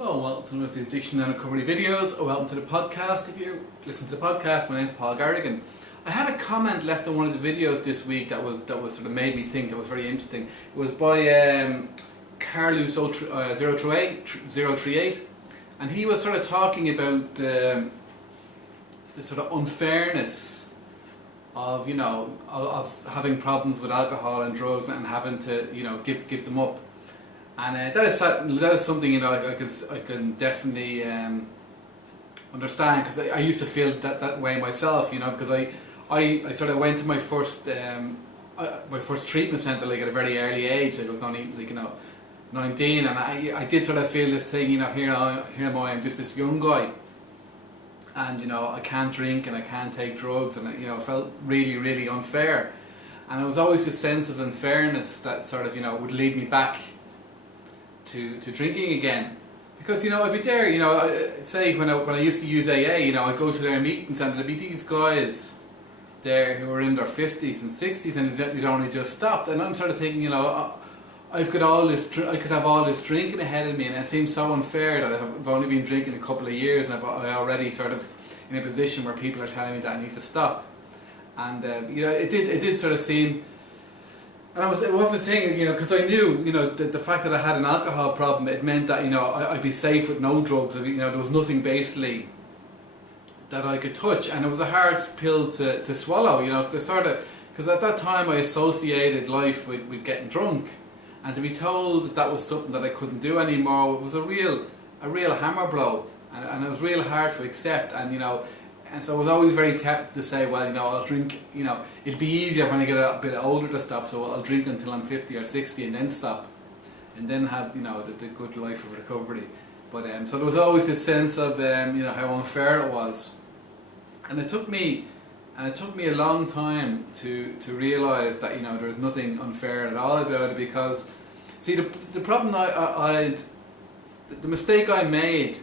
Hello and welcome to the Addiction and Recovery videos, or welcome to the podcast. If you listen to the podcast, my name's Paul Garrigan. I had a comment left on one of the videos this week that was sort of made me think, that was very interesting. It was by Carlos 038, and he was sort of talking about the sort of unfairness of of having problems with alcohol and drugs and having to give them up. And that is something I can definitely understand, because I used to feel that way myself, because I sort of went to my first treatment centre at a very early age. I was only 19, and I did sort of feel this thing, here am I, I'm just this young guy, and I can't drink and I can't take drugs, and it felt really, really unfair. And it was always this sense of unfairness that sort of would lead me back to drinking again, because I'd be there, say when I used to use AA, I'd go to their meetings and there'd be these guys there who were in their 50s and 60s and they'd only just stopped, and I'm sort of thinking, I could have all this drinking ahead of me, and it seems so unfair that I've only been drinking a couple of years and I'm already sort of in a position where people are telling me that I need to stop. And it did sort of seem. And it wasn't a thing, because I knew, the fact that I had an alcohol problem, it meant that, I'd be safe with no drugs. There was nothing basically that I could touch, and it was a hard pill to swallow, because at that time I associated life with getting drunk, and to be told that was something that I couldn't do anymore, it was a real hammer blow, and it was real hard to accept. And so I was always very tempted to say, well, I'll drink, it'll be easier when I get a bit older to stop, so I'll drink until I'm 50 or 60 and then stop, and then have, the good life of recovery. But so there was always this sense of, how unfair it was. And it took me a long time to realise that, there was nothing unfair at all about it, because, see, the problem the mistake I made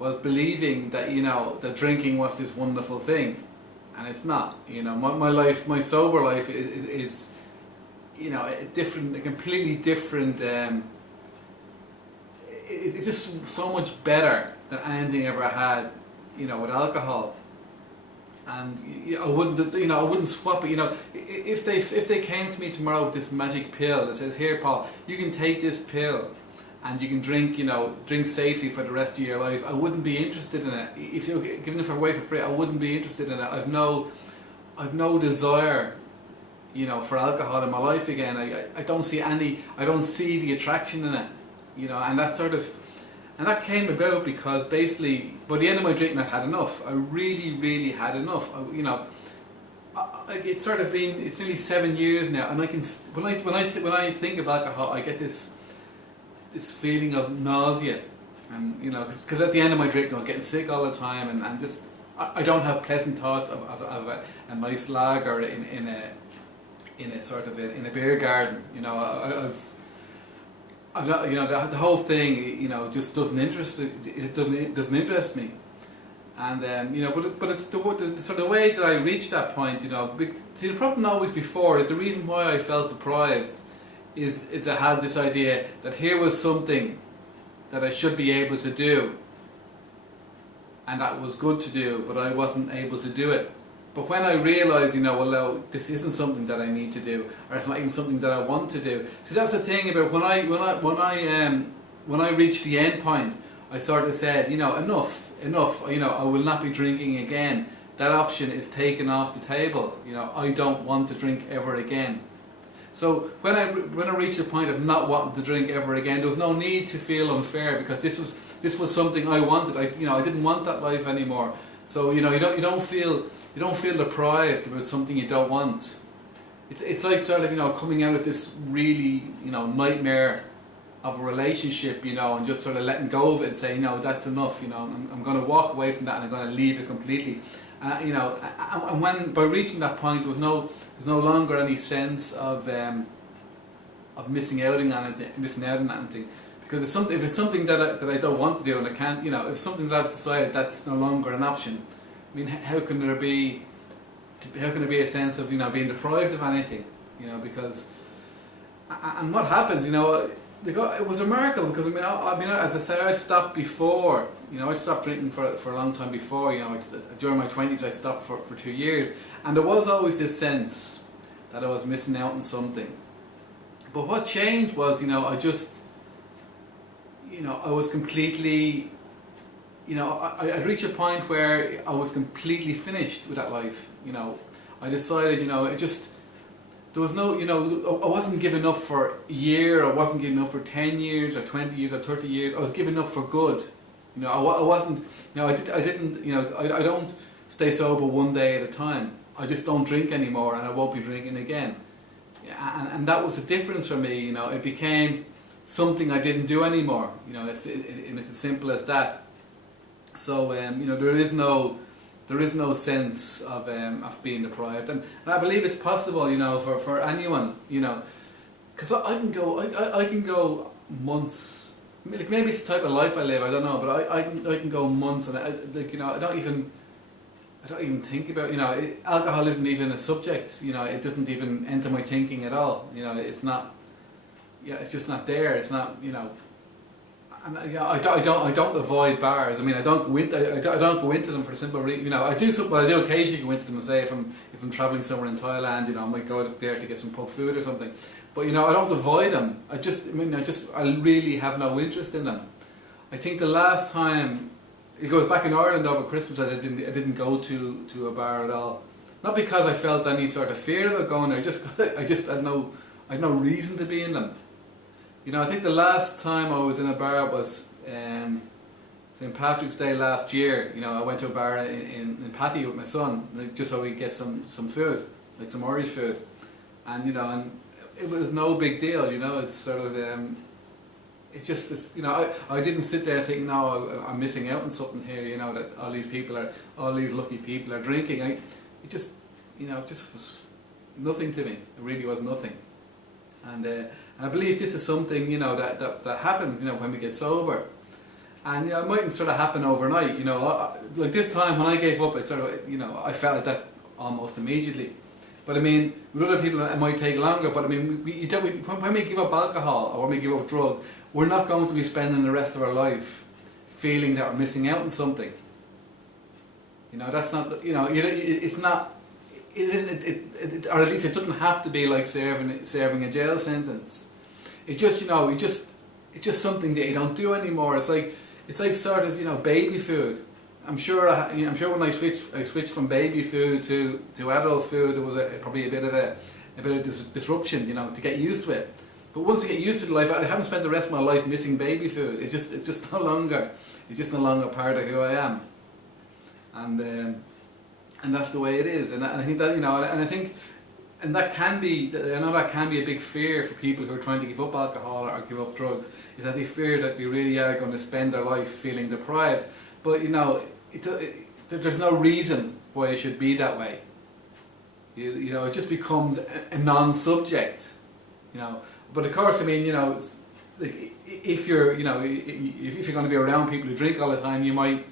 was believing that that drinking was this wonderful thing, and it's not. My sober life is a completely different. It's just so much better than anything I ever had, with alcohol. And I wouldn't swap it. If they came to me tomorrow with this magic pill that says, "Here, Paul, you can take this pill and you can drink safely for the rest of your life," I wouldn't be interested in it. If you're giving it away for free, I wouldn't be interested in it. I've no desire, for alcohol in my life again. I don't see the attraction in it, and that came about because basically by the end of my drinking I'd had enough. I really, really had enough. It's nearly 7 years now, and when I think of alcohol, I get this feeling of nausea, and because at the end of my drinking I was getting sick all the time, and just I don't have pleasant thoughts of a nice lager in a sort of in a beer garden. I've not, the whole thing just doesn't interest me, and but it's the sort of way that I reached that point. See, the problem always before, the reason why I felt deprived is I had this idea that here was something that I should be able to do, and that was good to do, but I wasn't able to do it. But when I realised, no, this isn't something that I need to do, or it's not even something that I want to do. See, that's the thing about when I reached the end point, I sort of said, enough. I will not be drinking again. That option is taken off the table. I don't want to drink ever again. So when I reached the point of not wanting to drink ever again, there was no need to feel unfair, because this was something I wanted. I didn't want that life anymore. So you don't feel deprived about something you don't want. It's like sort of coming out of this really nightmare of a relationship, and just sort of letting go of it and saying, that's enough. I'm going to walk away from that and I'm going to leave it completely. And when by reaching that point, there's no longer any sense of missing out on anything, because if it's something that I don't want to do and I can't, if something that I've decided that's no longer an option, I mean, how can there be a sense of being deprived of anything? Because and what happens, it was remarkable because I mean, as I said, I'd stopped before. I'd stopped drinking for a long time before. During my 20s, I stopped for 2 years, and there was always this sense that I was missing out on something. But what changed was, I just, I was completely, I'd reached a point where I was completely finished with that life. I decided, it just. There was no, I wasn't giving up for a year, I wasn't giving up for 10 years or 20 years or 30 years, I was giving up for good. I wasn't, I didn't, I don't stay sober one day at a time. I just don't drink anymore and I won't be drinking again. And that was the difference for me, it became something I didn't do anymore. It's as simple as that. So, there is no sense of being deprived, and I believe it's possible, for anyone, because I can go months. Like maybe it's the type of life I live, I don't know, but I can go months, and I don't even think about, alcohol isn't even a subject, it doesn't even enter my thinking at all. It's not, it's just not there. It's not, And I don't avoid bars. I mean, I don't go into them for the simple reason. I do occasionally go into them and say if I'm traveling somewhere in Thailand, I might go there to get some pub food or something. But I don't avoid them. I really have no interest in them. I think the last time it goes back in Ireland over Christmas, I didn't go to a bar at all. Not because I felt any sort of fear about going there. I just had no reason to be in them. I think the last time I was in a bar was St. Patrick's Day last year. I went to a bar in Patty with my son, just so we could get some food, like some Irish food, and and it was no big deal. It's sort of it's just this. I didn't sit there thinking, no, I'm missing out on something here. That all these lucky people are drinking. It just was nothing to me. It really was nothing, and I believe this is something, that happens, when we get sober. And, it mightn't sort of happen overnight, like this time when I gave up, it sort of, I felt like that almost immediately. But I mean, with other people it might take longer, but I mean, when we give up alcohol or when we give up drugs, we're not going to be spending the rest of our life feeling that we're missing out on something. That's not, it's not, it isn't, or at least it doesn't have to be like serving a jail sentence. It's just, it's just something that you don't do anymore. It's like sort of, baby food. I'm sure when I switched from baby food to adult food, there was probably a bit of disruption, to get used to it. But once you get used to the life, I haven't spent the rest of my life missing baby food. It's just no longer part of who I am. And that's the way it is. And I think that, and that can be, I know that can be a big fear for people who are trying to give up alcohol or give up drugs, is that they fear that they really are going to spend their life feeling deprived. But there's no reason why it should be that way. It just becomes a non-subject. But of course, I mean, like if you're going to be around people who drink all the time, you might,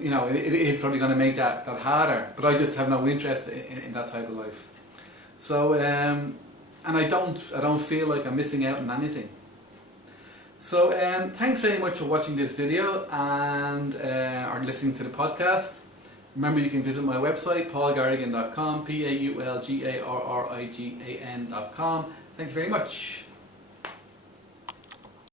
it is probably going to make that harder. But I just have no interest in that type of life. So, and I don't feel like I'm missing out on anything. So, thanks very much for watching this video and or listening to the podcast. Remember, you can visit my website, paulgarrigan.com, paulgarrigan.com. Thank you very much.